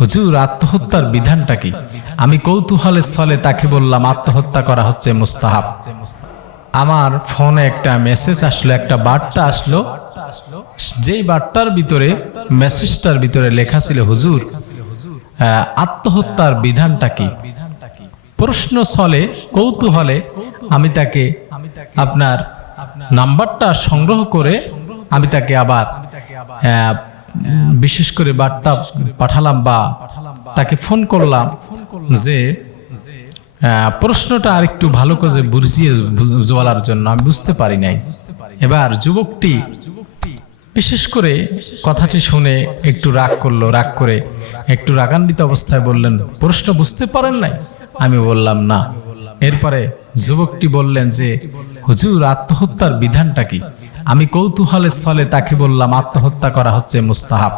হুজুর, আত্মহত্যার বিধানটা কি? আমি কৌতূহলের ছলে তাকে বললাম, আত্মহত্যা করা হচ্ছে মুস্তাহাব। আমার ফোনে একটা মেসেজ আসলো, একটা বার্তা আসলো। যেই বার্তার ভিতরে, মেসেজটার ভিতরে লেখা ছিল, হুজুর আত্মহত্যার বিধানটা কি? প্রশ্ন ছলে কৌতূহলে আমি তাকে আপনার নাম্বারটা সংগ্রহ করে আমি তাকে আবার বিশেষ করে বার্তা পাঠালাম বা তাকে ফোন করলাম যে প্রশ্নটা আরেকটু ভালো করে বুঝিয়ে বলার জন্য, আমি বুঝতে পারি নাই। এবার যুবকটি বিশেষ করে কথাটি শুনে একটু রাগ করল, রাগ করে একটু রাগান্বিত অবস্থায় বললেন, প্রশ্ন বুঝতে পারেন নাই? আমি বললাম, না। এরপরে যুবকটি বললেন যে, হুজুর, আত্মহত্যার বিধানটা কি? আমি কৌতূহলের ছলে তাকে বললাম, আত্মহত্যা করা হচ্ছে মুস্তাহাব।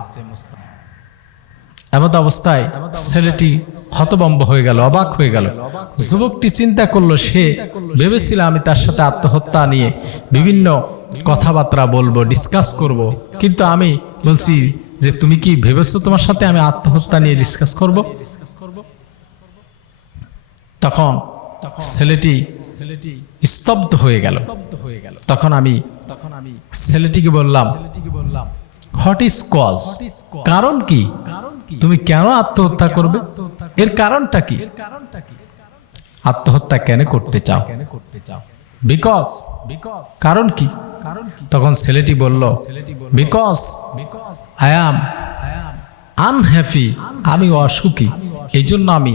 এমত অবস্থায় ছেলেটি হতবম্ব হয়ে গেল, অবাক হয়ে গেল। যুবকটি চিন্তা করল, সে ভেবেছিল আমি তার সাথে আত্মহত্যা নিয়ে বিভিন্ন কথাবার্তা বলব, ডিসকাস করব। কিন্তু আমি বলছি যে, তুমি কি ভেবেছো তোমার সাথে আমি আত্মহত্যা নিয়ে ডিসকাস করব? তখন ছেলেটি স্তব্ধ হয়ে গেল। তখন আমি তখন আমি ছেলেটিকে বললাম হোয়াট ইজ কজ কারণ কি? তুমি কেন আত্মহত্যা করবে? এর কারণটা কি? আত্মহত্যা কেন করতে চাও? বিকজ বিকজ কারণ কি? কারণ তখন ছেলেটি বলল বিকজ আই অ্যাম আনহ্যাপি আমি অসুখী এই জন্য আমি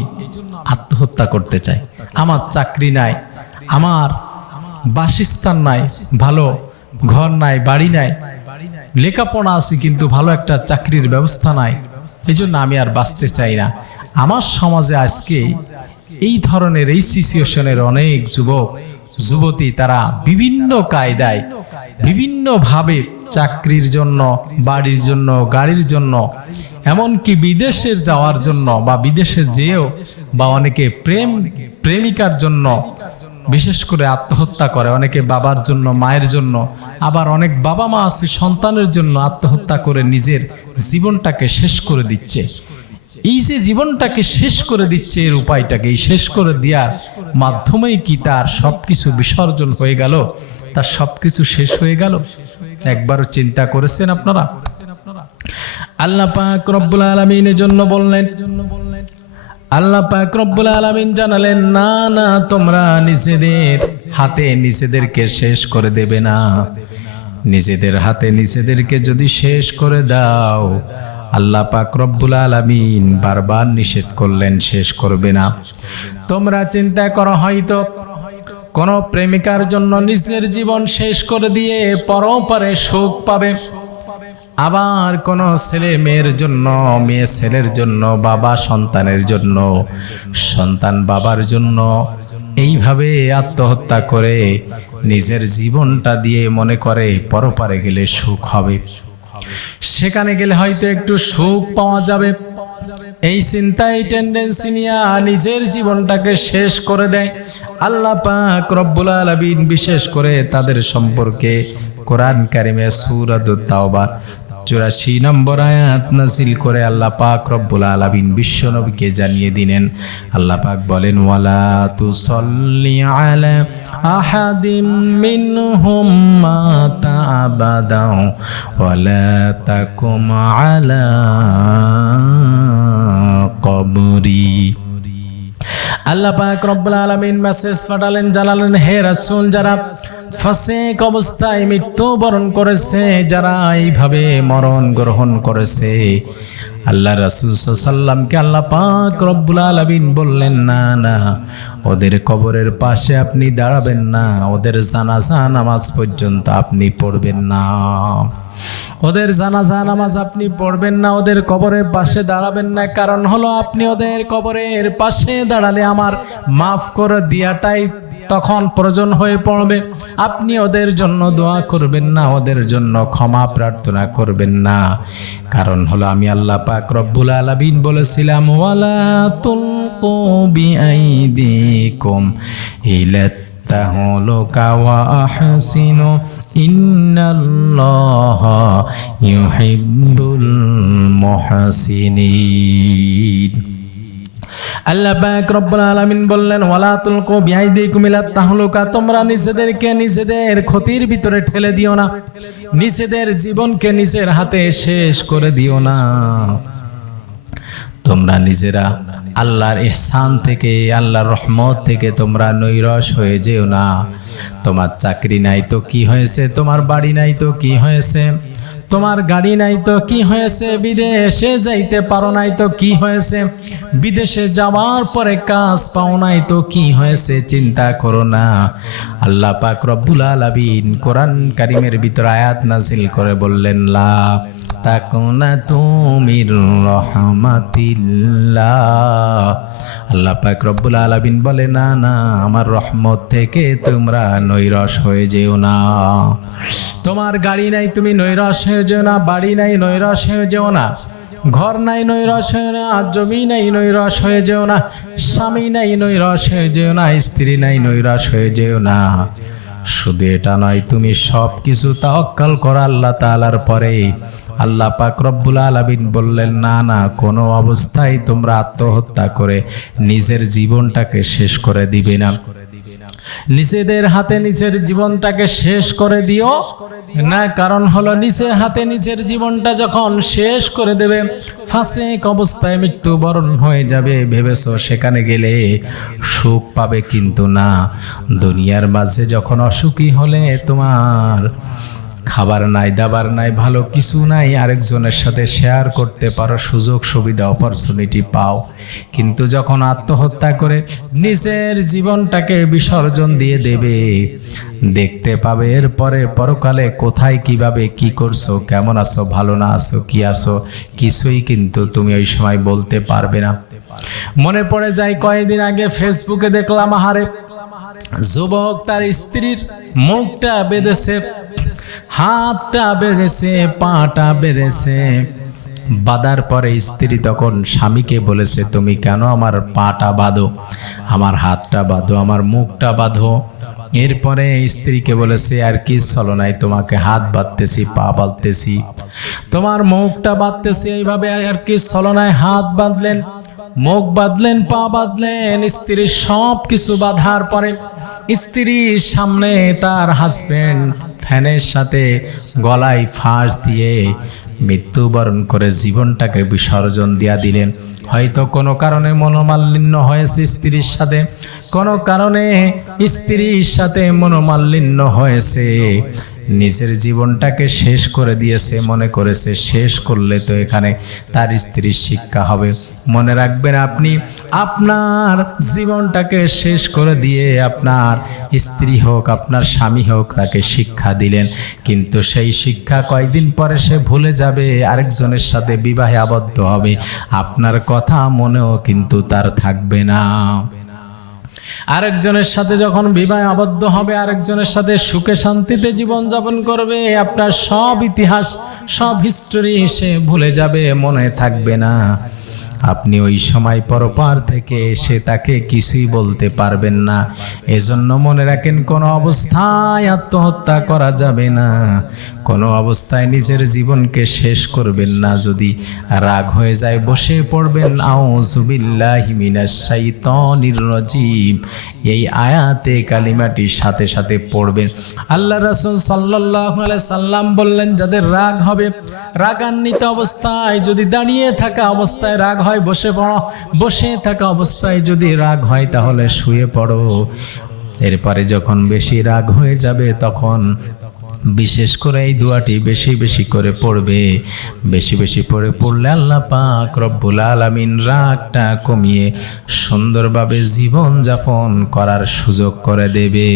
আত্মহত্যা করতে চাই। আমার চাকরি নাই, আমার বাসস্থান নাই, ভালো ঘর নাই, বাড়ি নাই। লেখাপড়া আছে কিন্তু ভালো একটা চাকরির ব্যবস্থা নাই। এই জন্য আমি আর বাঁচতে চাই না। আমার সমাজে আজকে এই ধরনের এই সিচুয়েশনের অনেক যুবক, যুবতী তারা বিভিন্ন কায়দায় বিভিন্নভাবে চাকরির জন্য, বাড়ির জন্য, গাড়ির জন্য, এমনকি বিদেশের যাওয়ার জন্য বা বিদেশে যেও বা অনেকে প্রেম, প্রেমিকার জন্য, বিশেষ করে আত্মহত্যা করে, অনেকে বাবার জন্য, মায়ের জন্য, আবার অনেক বাবা মা আছে সন্তানের জন্য আত্মহত্যা করে নিজের জীবনটাকে শেষ করে দিচ্ছে। এই যে জীবনটাকে শেষ করে দিচ্ছে এর উপায়টাকে, এই শেষ করে দেওয়ার মাধ্যমেই কি তার সবকিছু বিসর্জন হয়ে গেল? তার সবকিছু শেষ হয়ে গেল। একবারও চিন্তা করেছেন আপনারা? আল্লাহ পাক রব্বুল আলমিনের জন্য বললেন, আল্লাহ পাক রব্বুল আলামিন জানালেন, না না, তোমরা নিজেদের হাতে নিজেদেরকে শেষ করে দেবে না। নিজেদের হাতে নিজেদেরকে যদি শেষ করে দাও, আল্লাহ পাক রব্বুল আলামিন বারবার নিষেধ করলেন, শেষ করবে না। তোমরা চিন্তা করো, হয়তো কোন প্রেমিকার জন্য নিজের জীবন শেষ করে দিয়ে পরপারে সুখ পাবে। আবার কোন ছেলে মেয়ের জন্য, মেয়ে ছেলের জন্য, বাবা সন্তানের জন্য, সন্তান বাবার জন্য এইভাবে আত্মহত্যা করে নিজের জীবনটা দিয়ে মনে করে পরপারে গেলে সুখ হবে। সেখানে গেলে হয়তো একটু সুখ পাওয়া যাবে। এই চিন্তায় টেন্ডেন্সি নিয়ে নিজের জীবনটাকে শেষ করে দেয়। আল্লাহ পাক রব্বুল আলামিন বিশেষ করে তাদের সম্পর্কে কোরআন কারিমে সূরাতুত তাওবার চুরাশি নম্বর আয়াত নাজিল করে আল্লাহ পাক রব্বুল আলামিন বিশ্ব নবীকে জানিয়ে দিলেন। আল্লাহ পাক বলেন, ওয়ালা তুসল্লি আলা আহাদিম মিনহুম মাতা আবাদাও ওয়ালা তাকুম আলা কবরি। আল্লাহ পাক রব্বুল আলামিন মেসেজ পাঠালেন, জানালেন, হে রাসূল, যারা ফাসেক অবস্থায় মৃত্যুবরণ করেছে, যারা এইভাবে মরণ গ্রহণ করেছে, আল্লাহ রাসূল সাল্লামকে আল্লাহ পাক রব্বুল আলামিন বললেন, না না ওদের কবরের পাশে আপনি দাঁড়াবেন না। ওদের জানাজা নামাজ পর্যন্ত আপনি পড়বেন না। ওদের জানাজা নামাজ আপনি পড়বেন না, ওদের কবরের পাশে দাঁড়াবেন না। কারণ হলো আপনি ওদের কবরের পাশে দাঁড়ালে আমার মাফ করে দিয়াটাই তখন প্রয়োজন হয়ে পড়বে। আপনি ওদের জন্য দোয়া করবেন না, ওদের জন্য ক্ষমা প্রার্থনা করবেন না। কারণ হলো আমি আল্লাহ পাক রব্বুল আলামিন বলেছিলাম, ওয়ালা তুলকু বিআইদিকুম ইলাত تهلك وأحسن إن الله يحب المحسنين আল্লাহ পাক রব্বুল আলামিন বললেন ওয়ালা তুলকু বিআইদিকুম ইলা তাহলুকা তোমরা নিজেদেরকে নিজেদের ক্ষতির ভিতরে ঠেলে দিও না নিজেদের জীবনকে নিজের হাতে শেষ করে দিও না তোমরা নিজেরা আল্লাহর ইহসান থেকে, আল্লাহর রহমত থেকে তোমরা নৈরস হয়ে যেও না। তোমার চাকরি নাই তো কি হয়েছে? তোমার বাড়ি নাই তো কি হয়েছে? তোমার গাড়ি নাই তো কি হয়েছে? বিদেশে যাইতে পারো নাই তো কি হয়েছে? বিদেশে যাওয়ার পরে কাজ পাও নাই তো কি হয়েছে? চিন্তা করো না। আল্লাহ পাক রব্বুল আলামিন কোরআন কারিমের ভিতর আয়াত নাজিল করে বললেন, লা তাকুনা তুমির রহমাতিল্লাহ। আল্লাহ পাক রব্বুল আলামিন বলে, না না, আমার রহমত থেকে তোমরা নৈরস হয়ে যেও না। তোমার গাড়ি নাই, তুমি নৈরস হয়ে যেও না, বাড়ি নাই, নৈরস হয়ে যেও না। ঘর নাই, নৈরস হয়ে না, জমি নাই, নৈরস হয়ে যেও না। স্বামী নাই, নৈরস হয়ে যেও না, স্ত্রী নাই, নৈরস হয়ে যেও না। শুধু এটা নয়, তুমি সব কিছু তাহকাল করো আল্লাহ তালার পরে। আল্লাহ পাক রব্বুল আলমিন বললেন, না না, কোনো অবস্থায় তোমরা আত্মহত্যা করে নিজের জীবনটাকে শেষ করে দিবে না। নিজেদের হাতে নিজের জীবনটাকে শেষ করে দিও। না, কারণ হলো নিজের হাতে নিজের জীবনটা যখন শেষ করে দেবে, ফাঁসেক অবস্থায় মৃত্যুবরণ হয়ে যাবে। ভেবেছ সেখানে গেলে সুখ পাবে কিন্তু না। দুনিয়ার মাঝে যখন অসুখী হলে তোমার খাবার নাই, দাবার নাই, ভালো কিছু নাই, আরেকজনের সাথে শেয়ার করতে পারো, সুযোগ, সুবিধা অপরচুনিটি পাও। কিন্তু যখন আত্মহত্যা করে নিজের জীবনটাকে বিসর্জন দিয়ে দেবে, দেখতে পাবে এরপরে পরকালে কোথায়, কীভাবে, কি করছ, কেমন আছো, ভালো না আছো, কি আছো, কিছুই কিন্তু তুমি ওই সময় বলতে পারবে না। মনে পড়ে যায় কয়েকদিন আগে ফেসবুকে দেখলাম, আহারে, যুবক তার স্ত্রীর মুখটা বেঁধেছে। হাতটা বেড়েছে, পাটা বেড়েছে। বাঁধার পরে স্ত্রী তখন স্বামীকে বলেছে, তুমি কেন আমার পাটা বাঁধো? আমার হাতটা বাঁধো, আমার মুখটা বাঁধো? এরপরে স্ত্রীকে বলেছে, আর কি ছলনায় তোমাকে হাত বাঁধতেছি, পা বাঁধতেছি। তোমার মুখটা বাঁধতেছি, এইভাবে আর কি ছলনায় হাত বাঁধলেন, মুখ বাঁধলেন, পা বাঁধলেন, স্ত্রীর সব কিছু বাঁধার পরে স্ত্রীর সামনে তার হাজবেন্ড ফ্যানের সাথে গলায় ফাঁস দিয়ে মৃত্যুবরণ করে জীবনটাকে বিসর্জন দিয়া দিলেন। হয়তো কোনো কারণে মনোমালিন্য হয়েছে স্ত্রীর সাথে। কোনো কারণে স্ত্রীর সাথে মনোমালিন্য হয়েছে। নিজের জীবনটাকে শেষ করে দিয়েছে, মনে করেছে, শেষ করলে তো এখানে তার স্ত্রীর শিক্ষা হবে। মনে রাখবেন আপনি, আপনার জীবনটাকে শেষ করে দিয়ে আপনার স্ত্রী হোক, আপনার স্বামী হোক, তাকে শিক্ষা দিলেন। কিন্তু সেই শিক্ষা কয়দিন পরে সে ভুলে যাবে, আরেকজনের সাথে বিবাহে আবদ্ধ হবে। আপনার কথা মনেও কিন্তু তার থাকবে না। আরেকজনের সাথে যখন বিবাহ আবদ্ধ হবে, আরেকজনের সাথে সুখে শান্তিতে জীবন যাপন করবে, আপনার সব ইতিহাস, সব হিস্টোরি সে ভুলে যাবে, মনে থাকবে না। আপনি ওই সময় পরপার থেকে এসে তাকে কিছুই বলতে পারবেন না। এজন্য মনে রাখেন, কোনো অবস্থায় আত্মহত্যা করা যাবে না। কোনো অবস্থায় নিজের জীবনকে শেষ করবেন না। যদি রাগ হয়ে যায়, বসে পড়বেন। আউজুবিল্লাহি মিনাশ শাইতানির রাজিম। এই আয়াতে কালিমাটির সাথে সাথে পড়বেন। আল্লাহ রাসূল সাল্লাল্লাহু আলাইহি সাল্লাম বললেন, যাদের রাগ হবে, রাগান্বিত অবস্থায়, যদি দাঁড়িয়ে থাকা অবস্থায় রাগ হয়, বসে পড়ো। বসে থাকা অবস্থায় যদি রাগ হয়, তাহলে শুয়ে পড়ো। এরপরে যখন বেশি রাগ হয়ে যাবে, তখন বিশেষ করে এই দোয়াটি বেশি বেশি করে পড়বে। বেশি বেশি পড়ে পড়লে আল্লাহ পাক রব্বুল আলামিন রাগটা কমিয়ে সুন্দরভাবে জীবন যাপন করার সুযোগ করে দেবে।